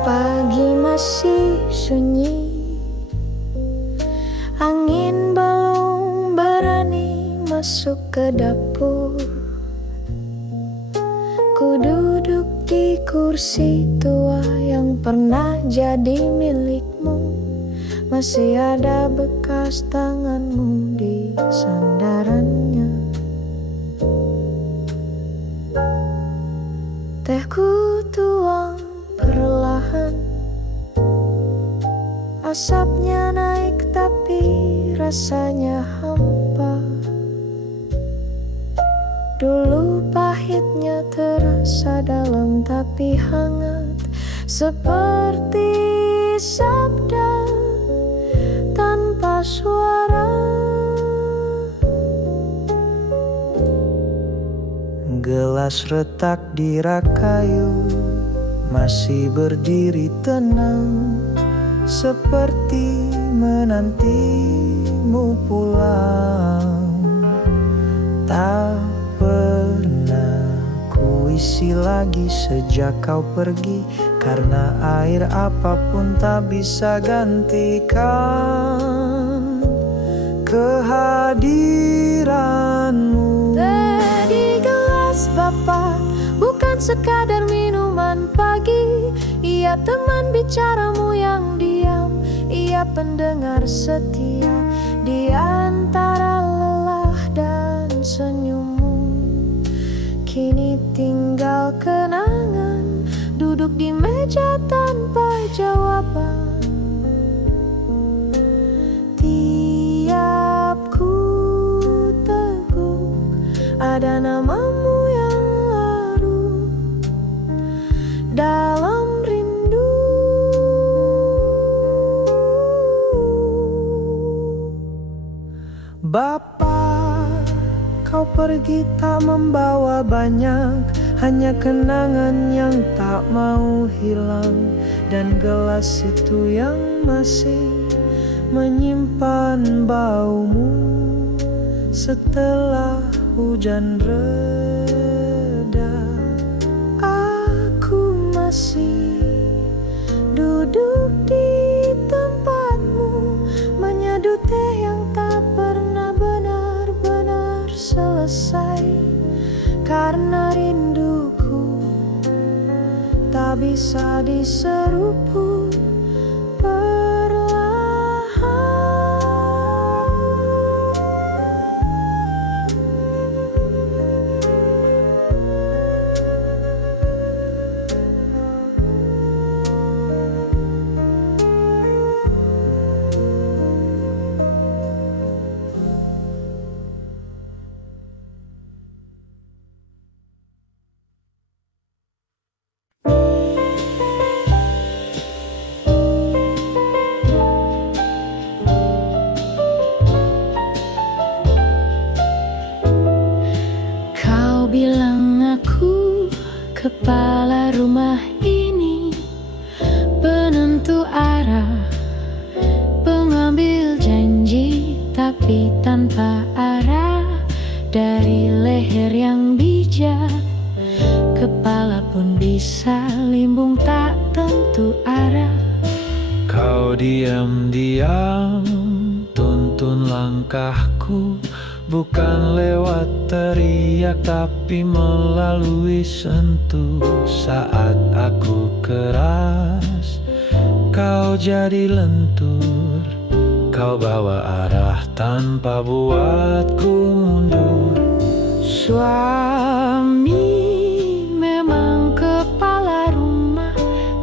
Pagi masih sunyi, angin belum berani masuk ke dapur. Ku duduk di kursi tua yang pernah jadi milikmu. Masih ada bekas tanganmu di sandarannya. Tehku tuang perlahan, asapnya naik tapi rasanya hampa. Dulu pahitnya terasa dalam tapi hangat, seperti sabda tanpa suara. Gelas retak di rak kayu masih berdiri tenang, seperti menantimu pulang. Tak pernah kuisi lagi sejak kau pergi, karena air apapun tak bisa gantikan kehadiranmu. Teh di gelas Bapak bukan sekadar minuman pagi. Ia teman bicaramu yang diam, ia pendengar setia di antara lelah dan senyummu. Kini tinggal kenangan, duduk di meja tanpa jawaban. Tiap ku teguk ada namamu yang larut dalam rindu. Bapa, kau pergi tak membawa banyak, hanya kenangan yang tak mau hilang, dan gelas itu yang masih menyimpan baumu setelah hujan reda. Aku masih duduk di tempatmu, menyeduh teh yang tak pernah benar-benar selesai, karena rinduku tak bisa diseruput perlahan. Kau bilang aku kepala rumah ini, penentu arah, pengambil janji tapi tanpa arah. Dari leher yang bijak, kepala pun bisa limbung tak tentu arah. Kau diam-diam tuntun langkahku, bukan lewat teriak tapi melalui sentuh. Saat aku keras, kau jadi lentur. Kau bawa arah tanpa buatku mundur. Suami memang kepala rumah,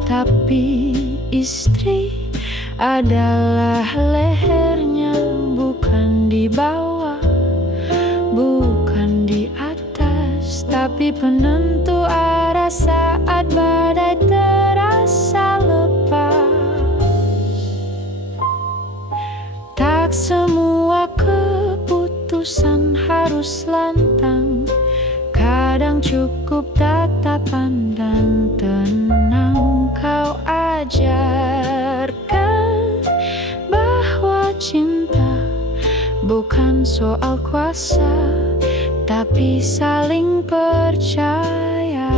tapi istri adalah lehernya, bukan di bawah, bukan di atas, tapi penentu arah saat badai terasa lepas. Tak semua keputusan harus lantang, kadang cukup tatapan dan tenang. Kau ajarkan bukan soal kuasa, tapi saling percaya.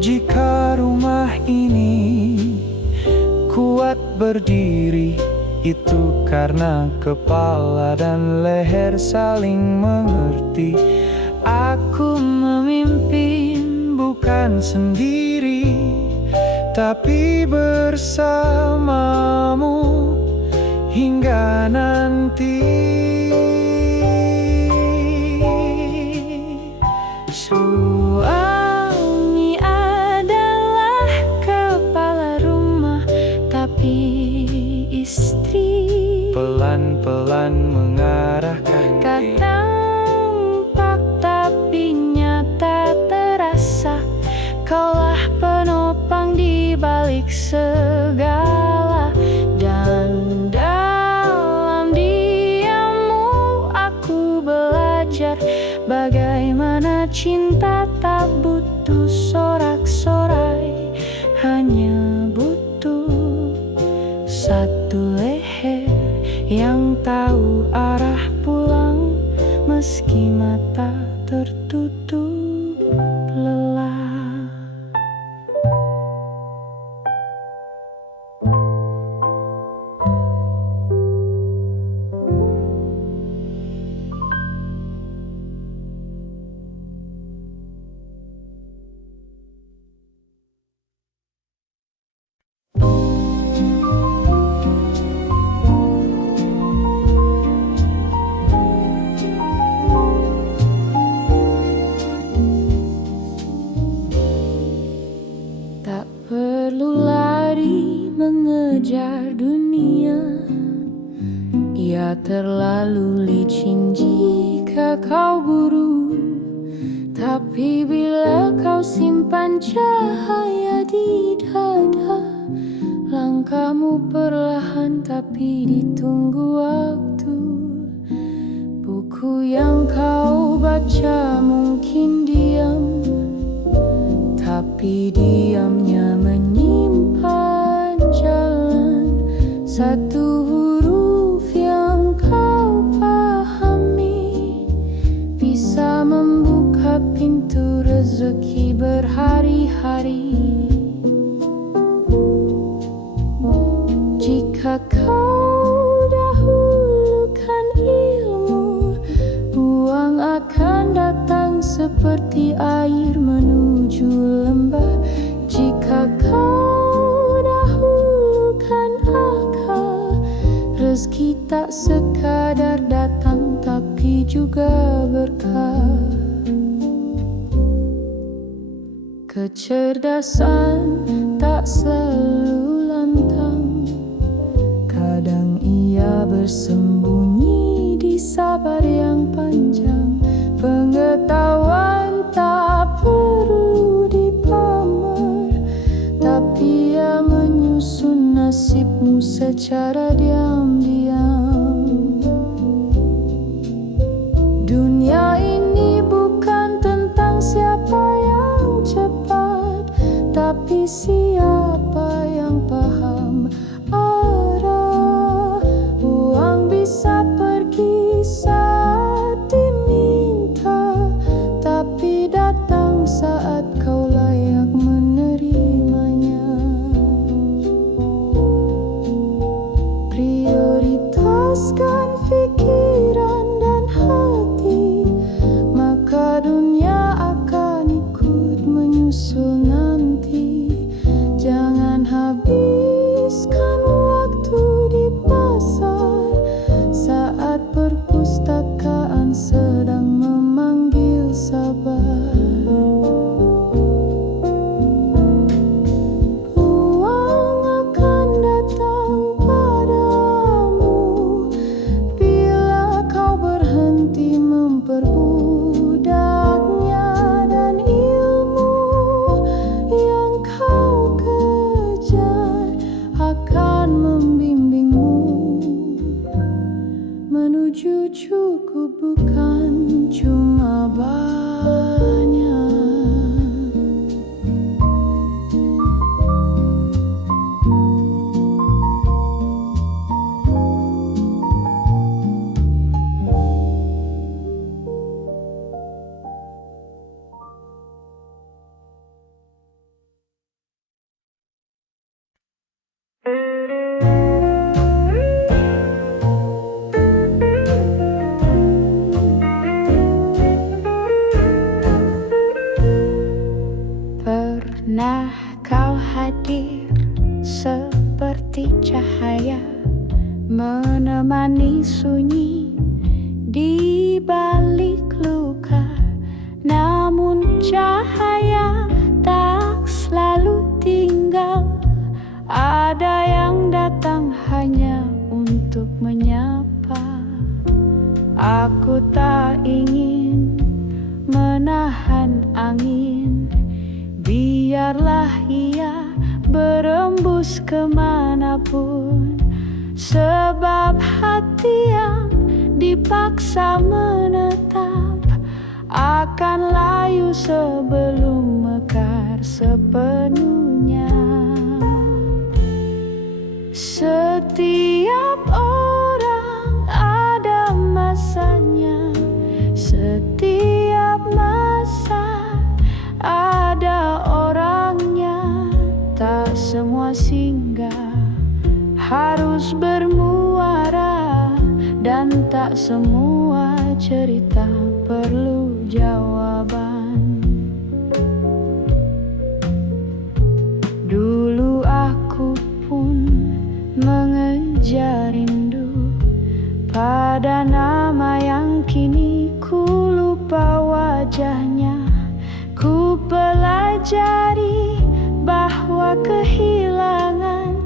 Jika rumah ini kuat berdiri, itu karena kepala dan leher saling mengerti. Aku memimpin bukan sendiri, tapi bersamamu hingga nanti. Suami adalah kepala rumah, tapi istri Pelan-pelan mengarahkan tak tampak tapi nyata terasa. Kaulah penopang di balik segala, dan dalam diammu aku belajar bagaimana cinta tak butuh sorak-sorai, hanya butuh satu leher yang tahu arah pulang meski mata tertutup lelah. Tak perlu lari mengejar dunia, ia terlalu licin jika kau buru. Tapi bila kau simpan cahaya di dada, langkahmu perlahan tapi ditunggu waktu. Buku yang kau baca mungkin diam, tapi diamnya menyimpan jalan. Satu huruf yang kau pahami bisa membuka pintu rezeki berhari-hari. Jika kau dahulukan ilmu, uang akan datang seperti air menuju lembah. Jika kau dahulukan akal, rezeki tak sekadar datang tapi juga berkah. Kecerdasan tak selalu lantang, kadang ia bersembunyi di sabar yang panjang. Pengetahuan tak perlu dipamer, tapi ia menyusun nasibmu secara diam-diam. Dunia ini bukan tentang siapa yang cepat, tapi siapa yang paham arah. Uang bisa pergi saat diminta, tapi datang saat kau layak menerimanya. Pria menemani sunyi di balik luka. Namun cahaya tak selalu tinggal, ada yang datang hanya untuk menyapa. Aku tak ingin menahan angin, biarlah ia berembus kemanapun. Sebab hati yang dipaksa menetap akan layu sebelum mekar sepenuhnya. Setiap orang ada masanya, setiap masa ada orangnya. Tak semua singgah harus bermuara, dan tak semua cerita perlu jawaban. Dulu aku pun mengejar rindu pada nama yang kini ku lupa wajahnya. Ku pelajari bahwa kehilangan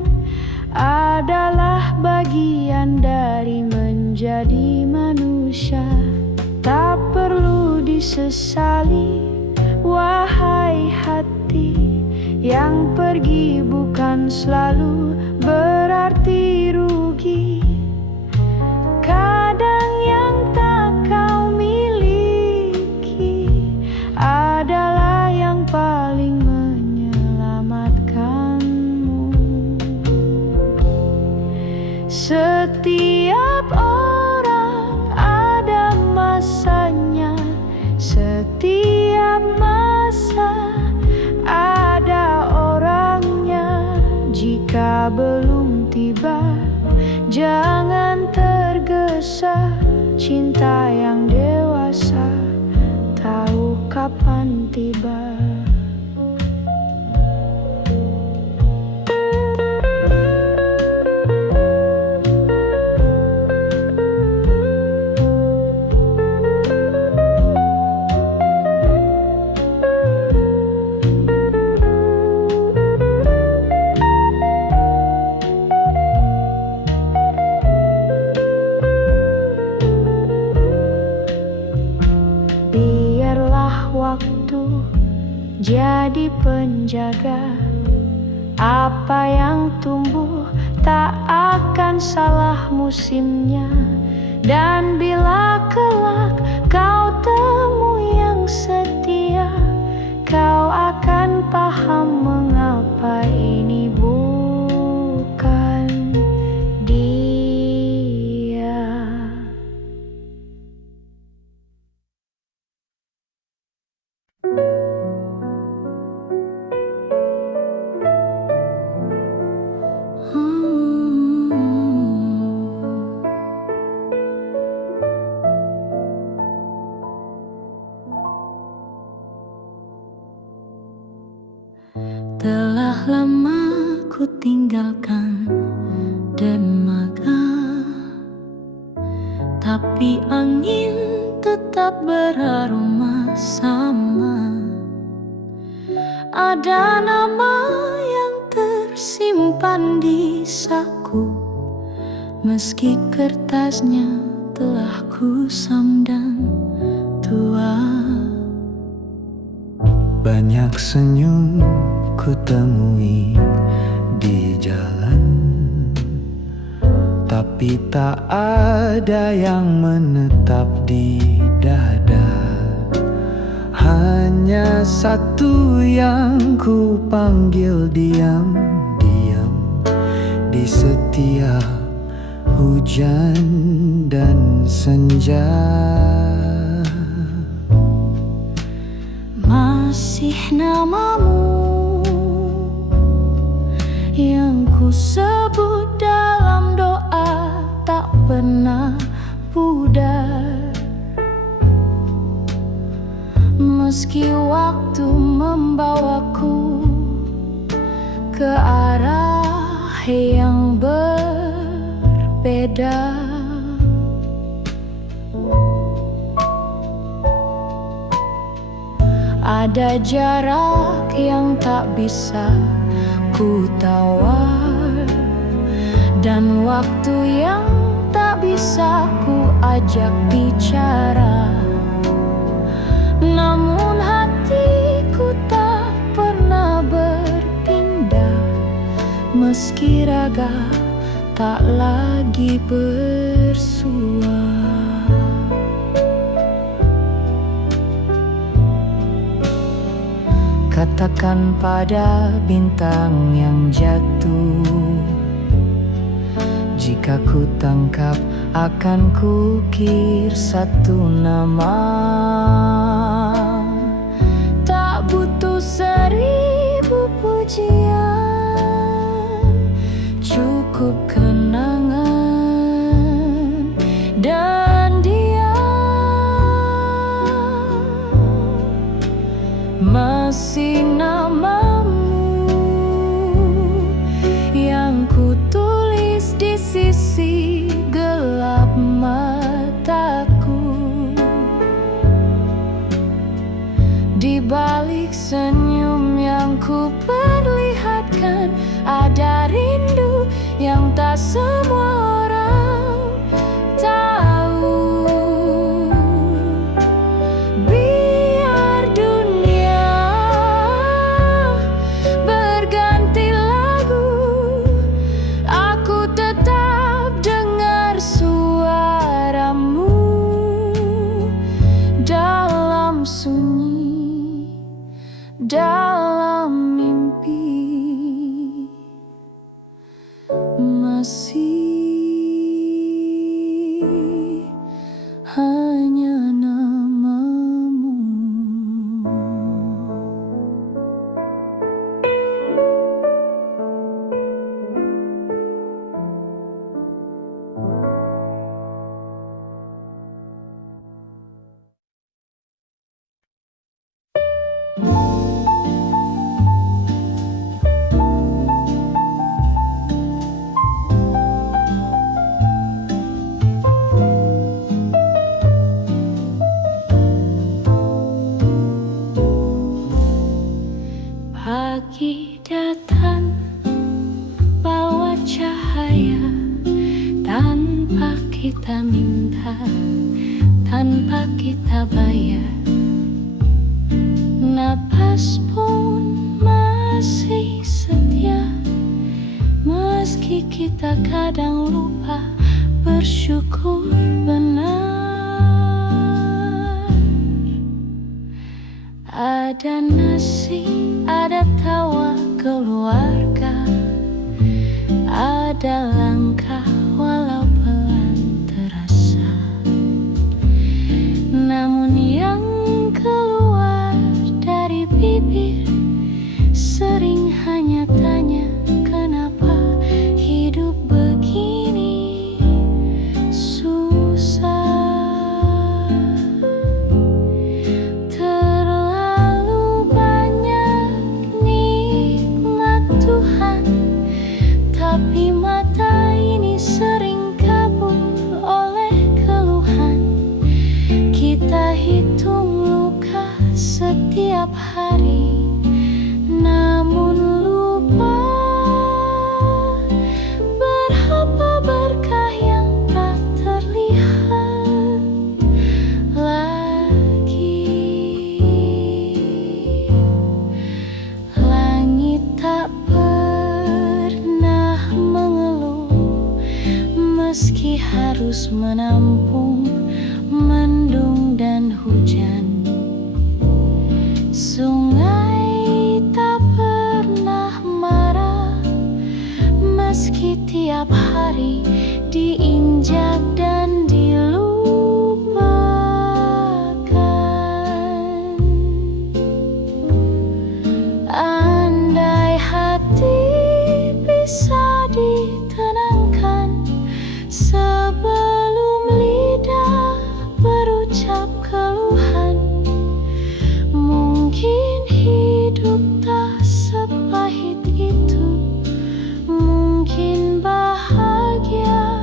adalah bagian dari menjadi manusia. Tak perlu disesali, wahai hati, yang pergi bukan selalu berarti rugi. Kadang yang tak kau miliki adalah yang paling menyelamatkanmu. Setiap orang ada masanya, setiap masa ada orangnya. Jika belum tiba, jangan tergesa. Cinta yang dewasa tahu kapan tiba. Waktu jadi penjaga, apa yang tumbuh tak akan salah musimnya. Dan bila kelak kau temui yang setia, kau akan paham mengapa ini bukan dia. Telah lama ku tinggalkan dermaga, tapi angin tetap beraroma sama. Ada nama yang tersimpan di saku, meski kertasnya telah kusam dan tua. Banyak senyum ku temui di jalan, tapi tak ada yang menetap di dada. Hanya satu yang ku panggil diam-diam di setiap hujan dan senja. Masih namamu yang ku sebut dalam doa, tak pernah pudar. Meski waktu membawaku ke arah yang berbeda, berbeda. Ada jarak yang tak bisa ku tawar, dan waktu yang tak bisa ku ajak bicara. Namun hatiku tak pernah berpindah, meski raga tak lagi bersua. Katakan pada bintang yang jatuh, jika ku tangkap akan kukir satu nama. Tak butuh 1000 pujian, cukup kenangan dan dia. Masih namamu yang ku tulis di sisi gelap mataku. Di balik senyum yang ku perlihatkan, ada rindu yang tak semua orang tahu. Biar dunia berganti lagu, aku tetap dengar suaramu dalam sunyi, dalam mimpi. Masih hanya namamu. Pagi datang bawa cahaya tanpa kita minta, tanpa kita bayar. Napas pun masih setia, meski kita kadang lupa bersyukur benar. Ada nasi, ada tawa keluarga, ada langkah walau pelan terasa. Namun yang keluar dari bibir sering hanya tanya, kenapa hidup begini susah. Terlalu banyak nikmat Tuhan, tapi mata ini sering kabur oleh keluhan. Kita hitung luka setiap hari, namun lupa berapa berkah yang tak terlihat lagi. Langit tak pernah mengeluh, meski harus menampung mendung dan hujan. Sungai tak pernah marah, meski tiap hari diinjak dan dilupakan. Andai hati bisa ditenangkan sebelum lidah berucap keluhan, mungkin hidup tak sepahit itu. Mungkin bahagia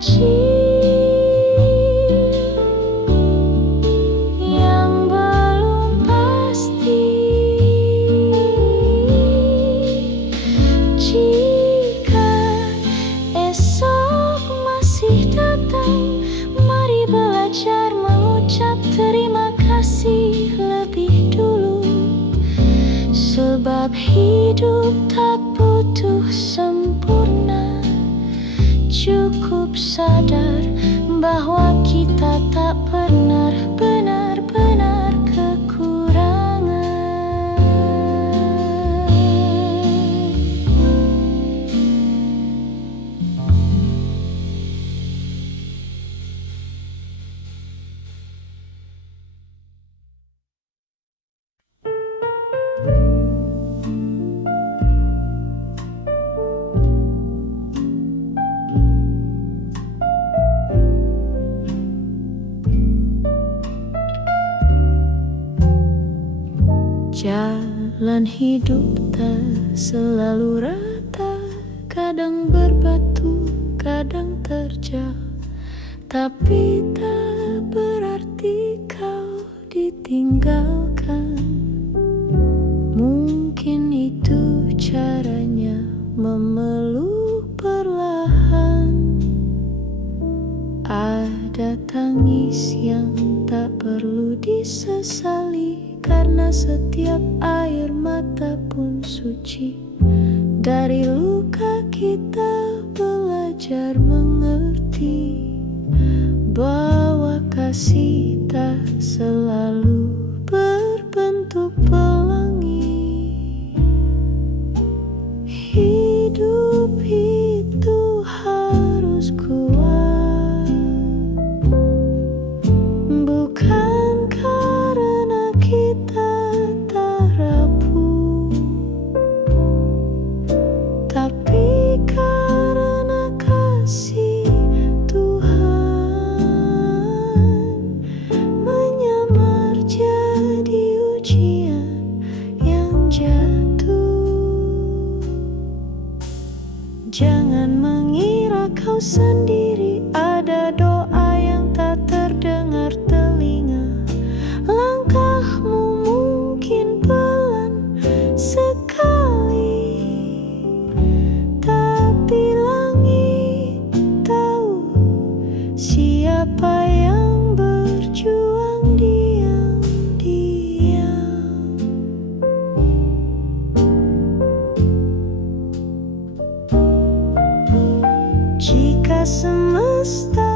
kecil yang belum pasti. Jika esok masih datang, mari belajar mengucap terima kasih lebih dulu. Sebab hidup tak butuh sempurna, cukup sadar bahwa kita tak pernah benar-benar kekurangan. Jalan hidup tak selalu rata, kadang berbatu, kadang terjal. Tapi tak berarti kau ditinggalkan. Mungkin itu caranya memeluk perlahan. Ada tangis yang tak perlu disesali, karena setiap air mata pun suci. Dari luka kita belajar mengerti bahwa kasih tak selalu berbentuk pelangi. Hidup itu harus kuat, bukan karena kita tak rapuh, tapi karena kasih Tuhan menyamar jadi ujian yang jatuh. Jangan mengira kau sendiri, ada doa yang tak terdengar telinga. Langkahmu mungkin pelan sekali, tapi langit tahu siapa yang berjuang diam-diam. Jika semesta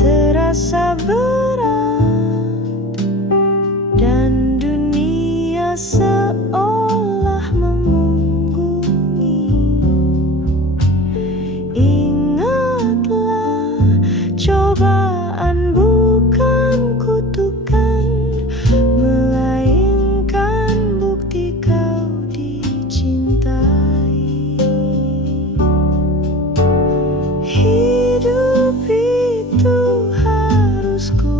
terasa berat dan dunia seolah memunggungi, ingatlah cobaan bukan kutukan, melainkan bukti kau dicintai. Hidup itu harus kuat,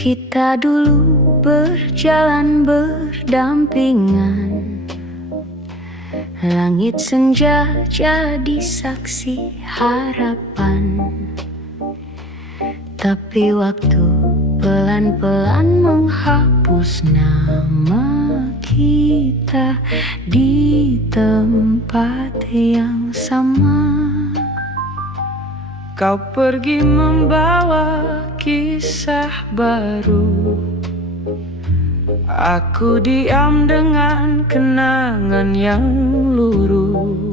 Kita dulu berjalan berdampingan, langit senja jadi saksi harapan. Tapi waktu pelan-pelan menghapus nama kita di tempat yang sama. Kau pergi membawa kisah baru, aku diam dengan kenangan yang luruh.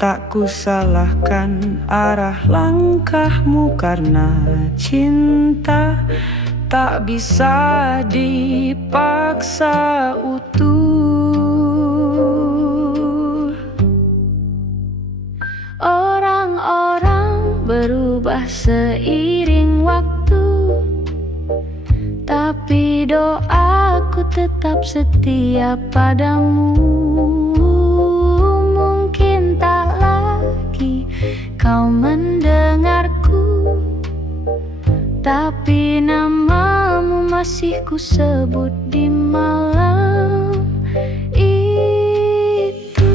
Tak kusalahkan arah langkahmu karena cinta tak bisa dipaksa utuh. Orang-orang berubah seiring waktu, tapi doaku tetap setia padamu. Mungkin tak lagi kau mendengarku, tapi namamu masih ku sebut di malam itu.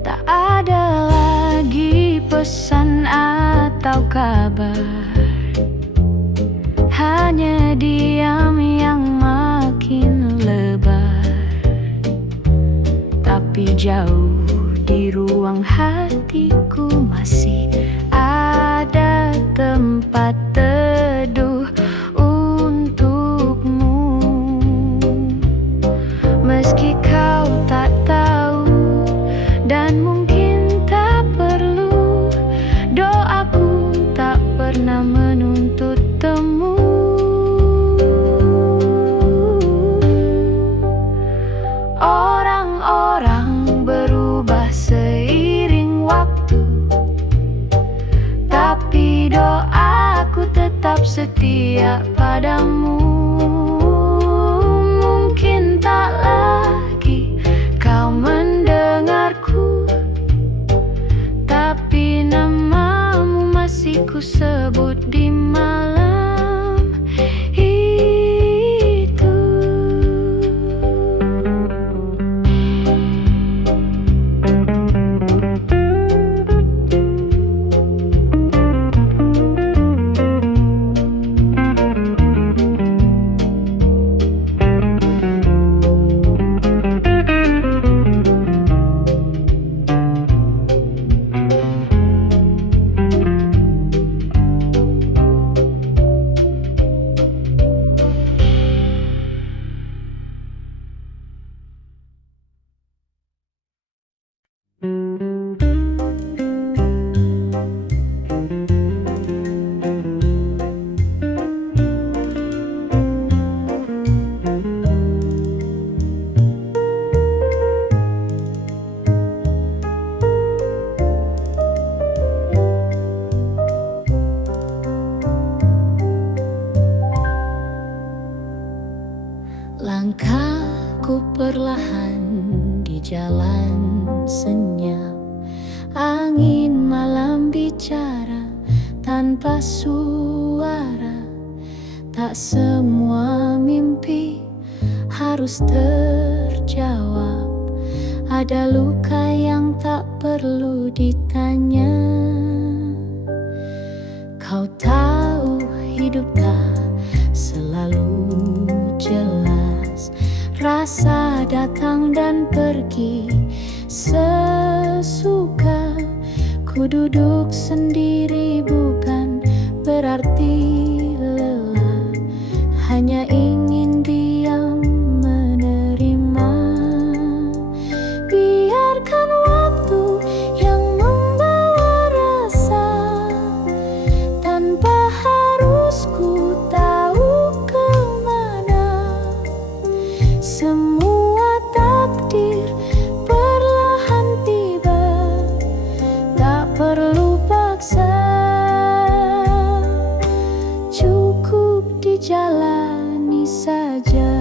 Tak ada lagi pesan atau kabar, hanya diam yang makin lebar. Tapi jauh di ruang hatiku masih ada tempat teduh untukmu. Meski kau tak tahu dan mungkin tak perlu, doaku tak pernah menuntut temu. Orang-orang berubah seiring waktu, tapi doaku tetap setia padamu. Mungkin tak lagi kau mendengarku, tapi namamu masih ku sebut di malam itu. Langkahku perlahan di jalan senyap, angin malam bicara tanpa suara. Tak semua mimpi harus terjawab, ada luka yang tak perlu ditanya. Kau tahu hidup tak selalu jelas, rasa datang dan pergi sesuka. Ku duduk sendiri bukan berarti lelah, hanya ingin diam menerima. Biarkan waktu yang membawa rasa, tanpa harus ku tahu kemana. Semua takdir perlahan tiba, tak perlu paksa. Cukup dijalani saja.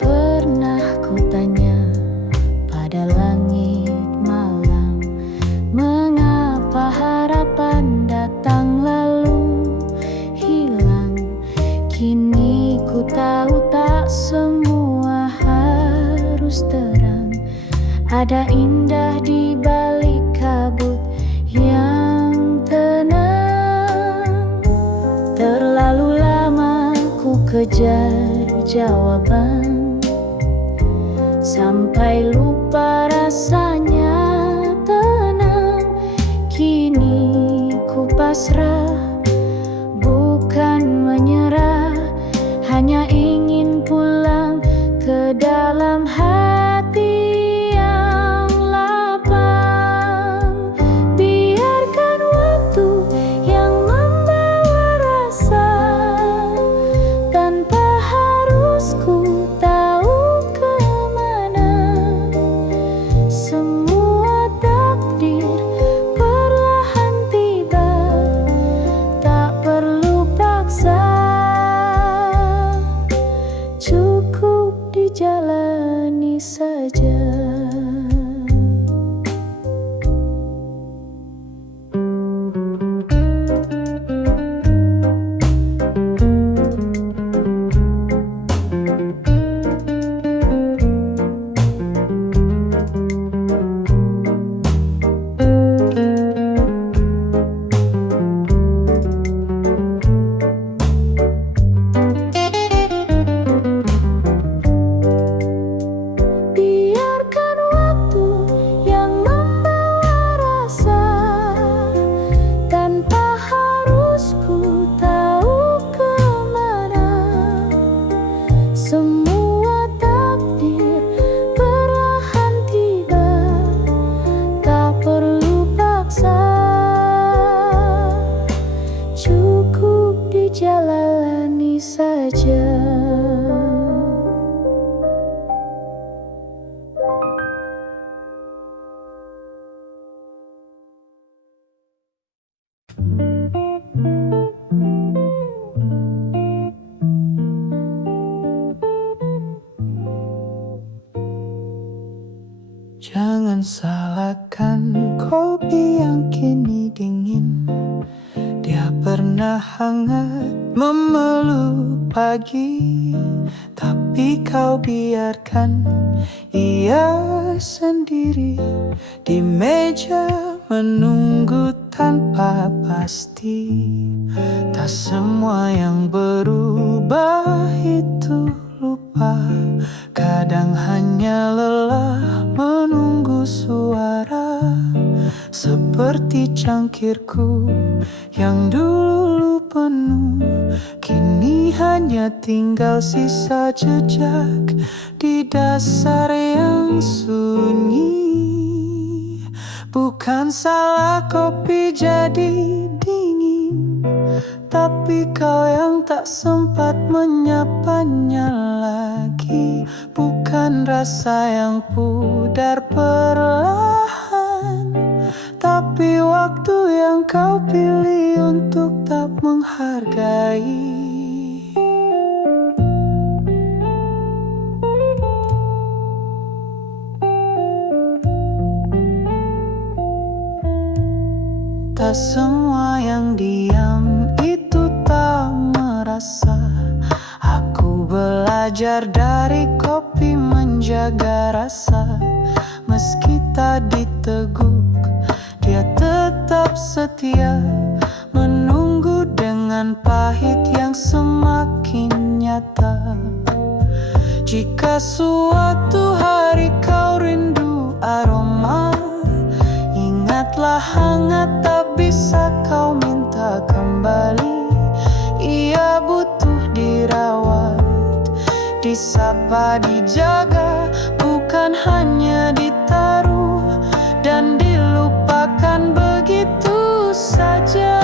Pernah ku tanya pada langit malam, Ada indah di balik kabut yang tenang. Terlalu lama ku kejar jawaban, sampai lupa rasanya tenang. Kini ku pasrah, bukan menyerah, hanya ingin pulang ke dalam hati yang lapang. Biarkan waktu yang membawa rasa, tanpa harus ku tahu kemana. Semua takdir perlahan tiba, tak perlu paksa, cukup dijalani saja. Biarkan waktu yang membawa rasa, tanpa harus ku tahu kemana. Semua takdir perlahan tiba, tak perlu paksa, cukup dijalani saja. Jangan salahkan kopi yang kini dingin. Dia pernah hangat memeluk pagi, tapi kau biarkan ia sendiri di meja menunggu tanpa pasti. Tak semua yang berubah itu lupa, kadang hanya lelah menunggu suara. Seperti cangkirku yang dulu penuh, kini hanya tinggal sisa jejak di dasar yang sunyi. Bukan salah kopi jadi dingin, tapi kau yang tak sempat menyapanya lagi. Bukan rasa yang pudar perlahan, tapi waktu yang kau pilih untuk tak menghargai. Tak semua yang diam itu tak merasa. Aku belajar dari kopi menjaga rasa. Meski tak diteguk, dia tetap setia, menunggu dengan pahit yang semakin nyata. Jika suatu hari kau rindu aroma, ingatlah hangat tak bisa kau minta kembali. Ia butuh dirawat, disapa, dijaga, bukan hanya ditaruh dan dilupakan begitu saja.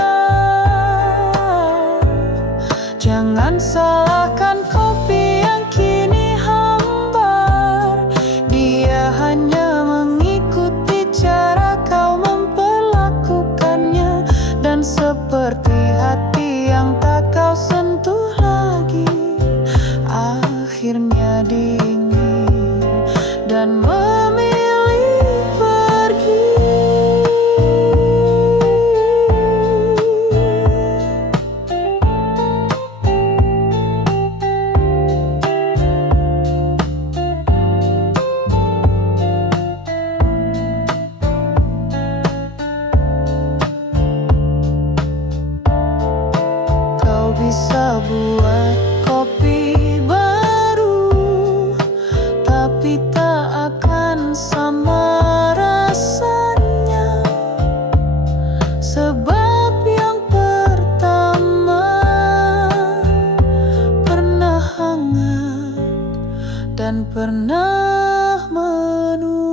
Jangan salahkan kopi yang kini hambar, dia hanya mengikuti cara kau memperlakukannya. Dan seperti hati yang tak kau sentuh lagi, akhirnya dingin dan memilih pernah menunggu.